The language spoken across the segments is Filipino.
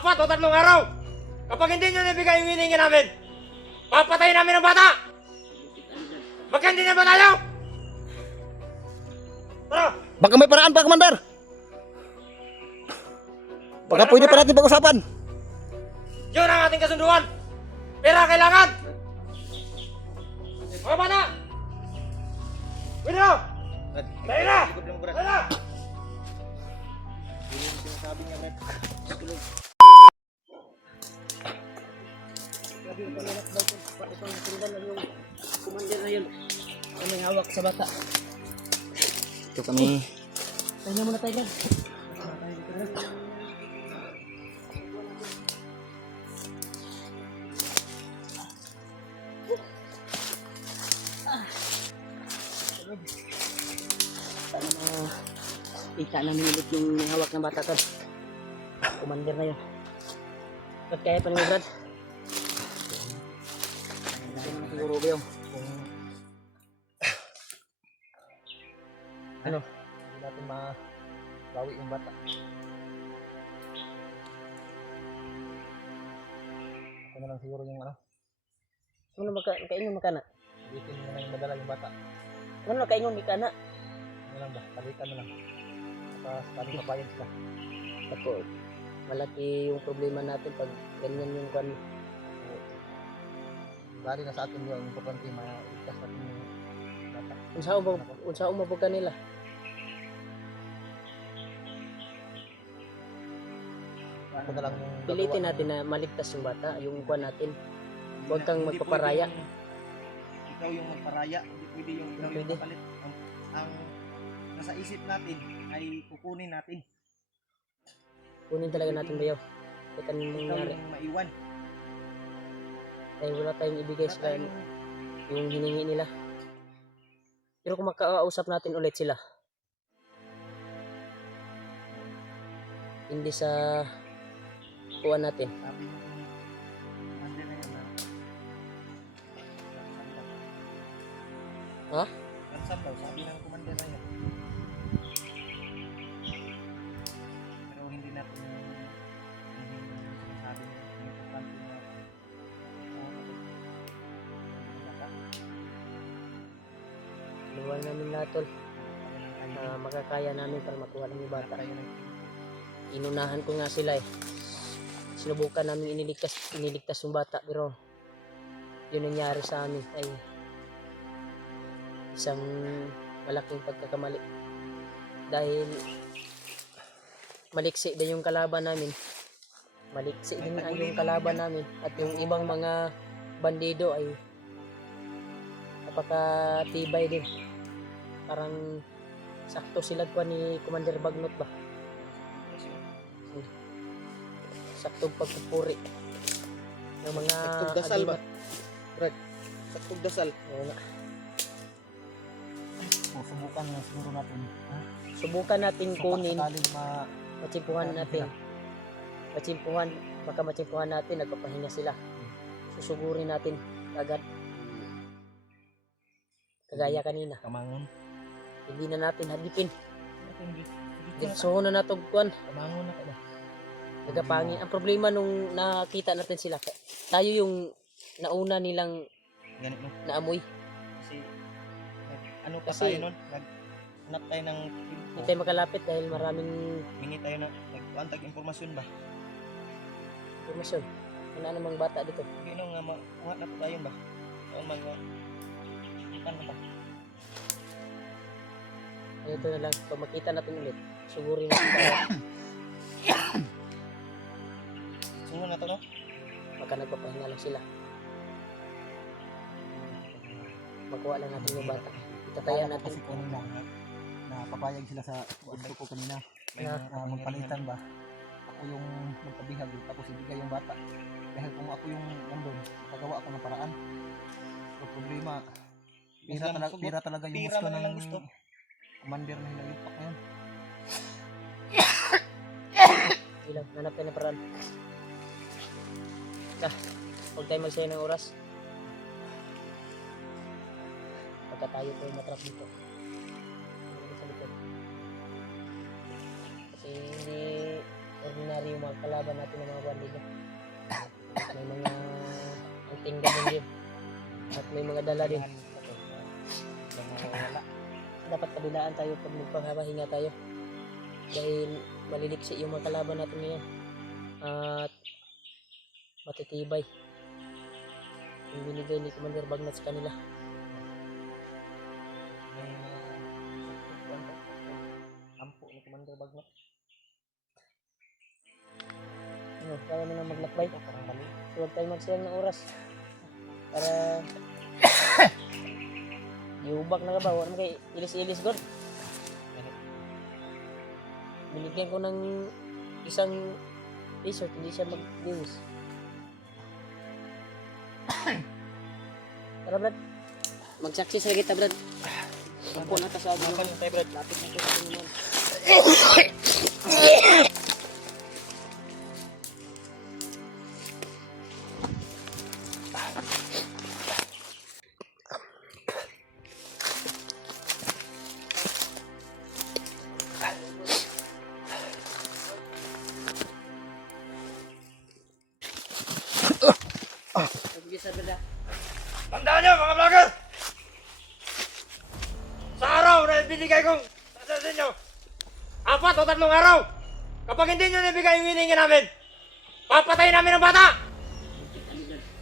4 o 3 araw. Kapag hindi nyo nabigay yung hiningi namin, papatayin namin ang bata! Magkaintindihan ba tayo? Tara! Baka may paraan pa, Commander. Baka pwede pa natin pag-usapan. Yun ang ating kasunduan! Pera kailangan! Mga bata! Pwede na! Tayo na! Tayo na! Commander na yun. Ang may hawak sa bata. Ito kami. Tayo muna tayo dyan. Ika namin ulit yung may hawak ng bata tol. Commander na yun. Ba't kaya pa naman Brad? Ito na siguro ba yung ano? Hindi natin mabawi yung bata. Ito na lang siguro yung ano? Ano makaingon makana? Bitin mo na yung madala yung bata. Ano makaingon makana? Ano lang ba? Palitan mo lang. Tapos kami papayan sila. Ako, malaki yung problema natin pag ganyan yung kwan. Bali na sa atin yung importante mailigtas natin yung bata. Unsaon mabog kanila? Ako na lang yung pilitin natin na maligtas yung bata, yung kwan natin. Huwag kang magpaparaya. Ikaw yung magparaya, hindi pwede yung ikaw yung kapalit. Ang nasa isip natin ay kukunin natin. Kunin talaga natin bayaw. Ito ang Ikaw nangyari. yung maiwan. Dahil wala tayong ibigay sa kanila yung hiningi nila. Pero kung makakausap natin ulit sila, hindi sa kuha natin. Sabi ng commander na yan na Ha? ransom daw, sabi ng commander na yan. Pero hindi natin sinasabi ng importante na Luwan namin lahat tol. Makakaya namin para makuha ng bata. Inunahan ko nga sila eh. Sinubukan namin iniligtas yung bata pero yun nangyari sa amin ay isang malaking pagkakamali dahil maliksi din yung kalaban namin, maliksi din yung kalaban namin at yung ibang mga bandido ay napakatibay din, parang sakto sila kwa ni Commander Bagnot ba, saktong pagpupuri ng mga Saktong dasal ba? Brad, saktong dasal. Subukan na siguro natin. Subukan natin kunin, Sakaling matsimpuhan natin. Baka matsimpuhan natin, nagpapahinga sila. Susugurin natin agad. Kagaya kanina. kamangon. Hindi na natin hadipin. So na natog kuan. Kamangon na kayo. Nagapangin. Ang problema nung nakita natin sila, tayo yung nauna nilang Ganit no. naamoy. Kasi ano pa Kasi- tayo nun? Naghanap tayo ng Hindi tayo makalapit dahil maraming mingi tayo na nagkuantag impormasyon ba? informasyon. Wala namang bata dito. Hindi no nga makuha na po tayo ba? O mga ipan na ba? Ito na lang. Pag makita natin ulit, sugurin natin tayo. Sunod na to no? Baka nagpapahinga lang sila. Makuha lang natin yung bata. Itataya natin. Kasi kanina na papayag sila sa gusto ko kanina na magpalitan ba? Ako yung magpabihag tapos ibigay yung bata. Dahil kung ako yung nandun, makagawa ako ng paraan. So problema, pira talaga yung Pira gusto Ano man lang ng gusto. Commander na hinalipak na yun. Ilang, hanap tayo ng paraan. Huwag tayo magsaya ng oras. Pagka tayo po matrap dito. Sa likod. Kasi hindi ordinary yung mga kalaban natin ng mga bandido. May mga anting ganun din. At may mga dala din. Dapat kabilaan tayo pag magpanghahinga tayo. Dahil maliliksi yung mga kalaban natin ngayon. At matitibay. Yung binigay ni Commander Bagnat sa kanila. Ampo ni Commander Bagnat. Ano, kaya mo na maglakbay? Parang mali. So, huwag tayo magsayang ng oras. Para iubak na ka ba? Huwag mo kay ilis-ilis doon. Binigyan ko ng isang t-shirt, hindi siya mag-ilis. Tara, Brad. Mag-success na kita, Brad. Ampo na ka sa abon. Lapit na kita sa naman. Sige, sir, Brad. Tandaan nyo mga vlogger! Sa araw na ibinigay kong sa inyo, 4 o 3 araw, kapag hindi nyo nabigay yung hiningi namin, papatayin namin ang bata!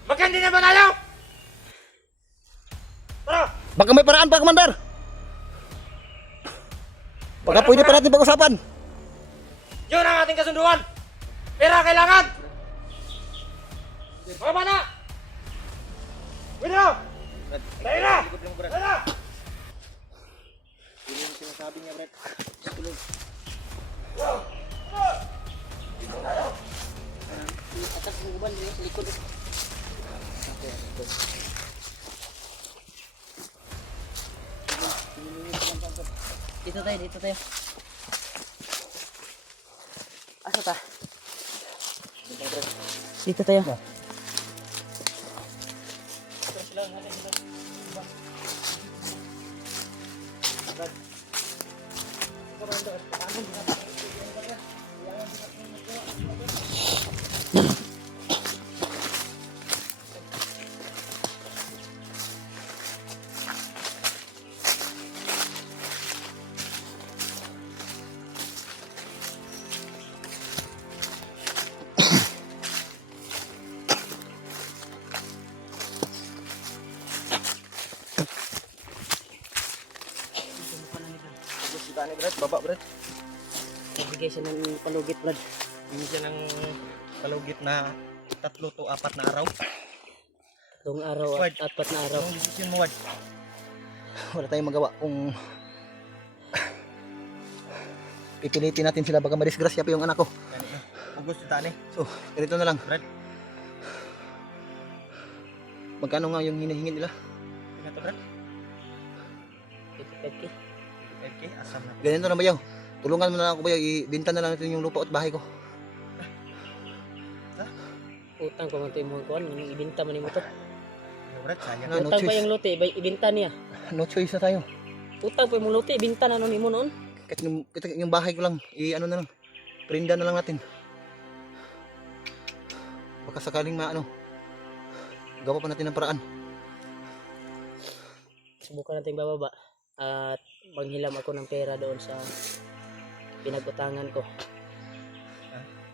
Magkandi na ba tayo? Tara! Baka may paraan pa, Commander. Baka pwede pa natin pag-usapan. Yun ang ating kasunduan! Pera kailangan! Mga bata! Pwede na! Tayo na! Tayo na! Yun yung sinasabi niya, Brad. Atas ng uban, sa likod. Dito tayo, dito tayo. Asa ta? Dito tayo. Kita ni Brad, baba Brad. Nagbigay siya ng palugit, Brad. Hindi siya ng palugit na 3 to 4 na araw. 3 araw at 4 na araw. Anong desisyon mo, Wad? Wala tayong magawa kung pipilitin natin sila baka madisgrasya pa yung anak ko. Ganito. Ugos yung tani. So, ganito na lang. Brad, Magkano nga yung hinihingi nila? tingnan to, Brad. 55K. 5K, asam na. Ganito na bayaw. Tulungan mo na ako bayaw. Ibenta na lang natin yung lupa at bahay ko. Utang ko man ito yung mga kuhan. Ibinta man mo ito. Brad, sayang. No Utang pa choice. yung lote, ibinta niya. No choice na tayo. Utang pa yung lote, ibinta na nun mo noon. Kahit yung bahay ko lang, ano na lang. Prinda na lang natin. Baka sakaling gawa pa natin ng paraan. Subukan natin bababa. At manghilam ako ng pera doon sa pinag-utangan ko.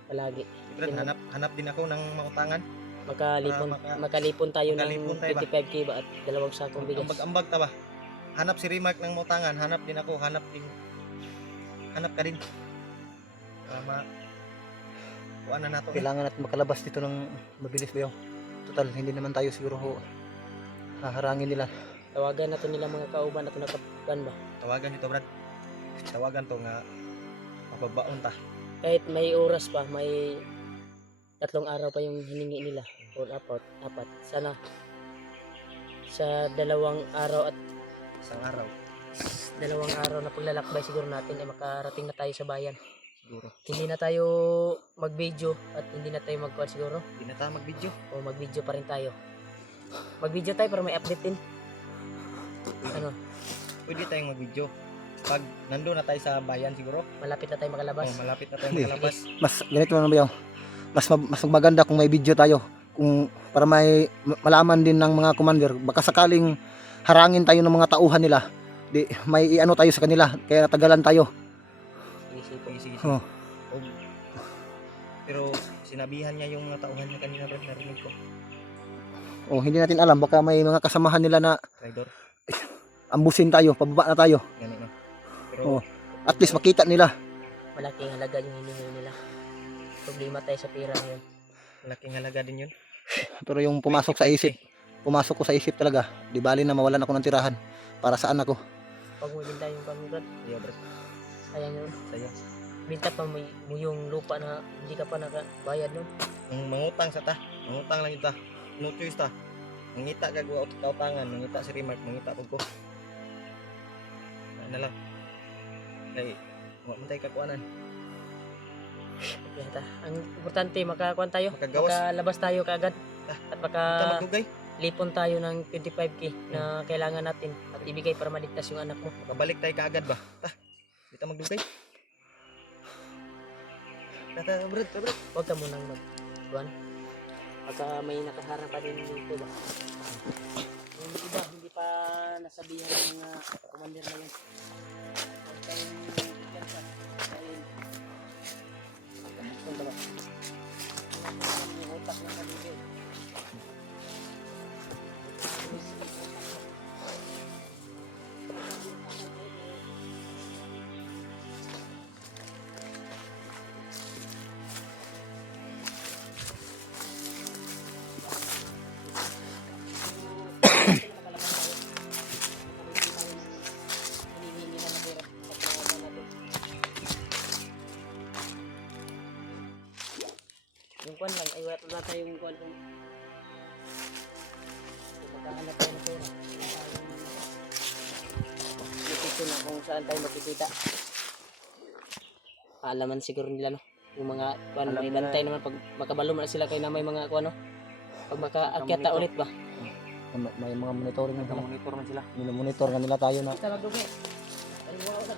Palagi. Brad, hanap din ako ng mautangan. Makalipon tayo makalipon ng tayo ba? 55K ba at 2 sakong bigas. Ambag-ambag ta ba? Hanap si Rimark ng mautangan, hanap din ako, hanap ka din. Kuha na nato. Kailangan natin makalabas dito ng mabilis bayaw. Total, hindi naman tayo siguro haharangin nila. Tawagan natin nila mga kauban at nakapan ba. Tawagan nito, Brad. Tawagan to nga mababaon ta. Kahit may oras pa, may 3 araw pa yung hiningi nila. O 4. Sana sa 2 araw at Isang araw. 2 araw na paglalakbay siguro natin ay makarating na tayo sa bayan. Siguro. Hindi na tayo mag-video at hindi na tayo mag-call siguro. Hindi na tayo mag-video. O mag-video pa rin tayo. Mag-video tayo para may update din. Ano, Pwede tayong mag-video. Pag nandun na tayo sa bayan siguro. malapit na tayo makalabas. Oh, malapit na tayo Hindi. makalabas. Mas ganito na bayaw. mas maganda kung may video tayo, kung para may malaman din ng mga commander, baka sakaling harangin tayo ng mga tauhan nila, di may iano tayo sa kanila, kaya natagalan tayo. Sige. Oh. Pero sinabihan niya yung mga tauhan niya kanina, Brad, narinig ko. Oh, hindi natin alam, baka may mga kasamahan nila na Traidor, ambusin tayo, pababa na tayo. gani no. Pero Oh. At least makita nila. Malaking halaga yung hinihingi nila. Problema tayo sa pera ngayon. malaking halaga din yun. Pero yung pumasok ko sa isip talaga, di bali na mawalan ako ng tirahan. Para saan ako? Pag mo binta yung pangbrad, Yeah, Brad. sayang yun. Sayang. Binta pa mo yung lupa na hindi ka pa nakabayad nun. Ang mangutang sa ta. Mangutang lang ita. No choice ta. Mangita ka gwa kautangan, mangita si Remark, mangita ko. Ano lang. Kay wa man tay kakuanan. Kaya ang importante makakuan tayo, Makagawas. makalabas tayo kaagad. Ah, At Kita magdugay. lipon tayo ng 25k na kailangan natin at ibigay para maligtas yung anak mo. Makabalik tayo kaagad ba? Ta. Kita magdugay. Tata, Brad. Huwag ka munang mag-kuan. Pagka may nakaharap pa din dito ba? Yung iba, hindi pa nasabihan ng mga commander na yun. Huwag kayong bigyan ka. Dahil, punta ba? Yung utak ng kanibig. Yung kuan lang, ay wala tayong kuan kung magkahanap tayo ng pera. Wala tayong location na kung saan tayo makikita. Alaman siguro nila no. Yung mga kuan, may bantay naman pag makabalo na sila kay na may mga kuan no. Pag makaakyat ta ulit ba? May mga monitoring na sila. Monitor man sila. Minomonitor nga nila tayo na Sa magdugi. Ay mo sa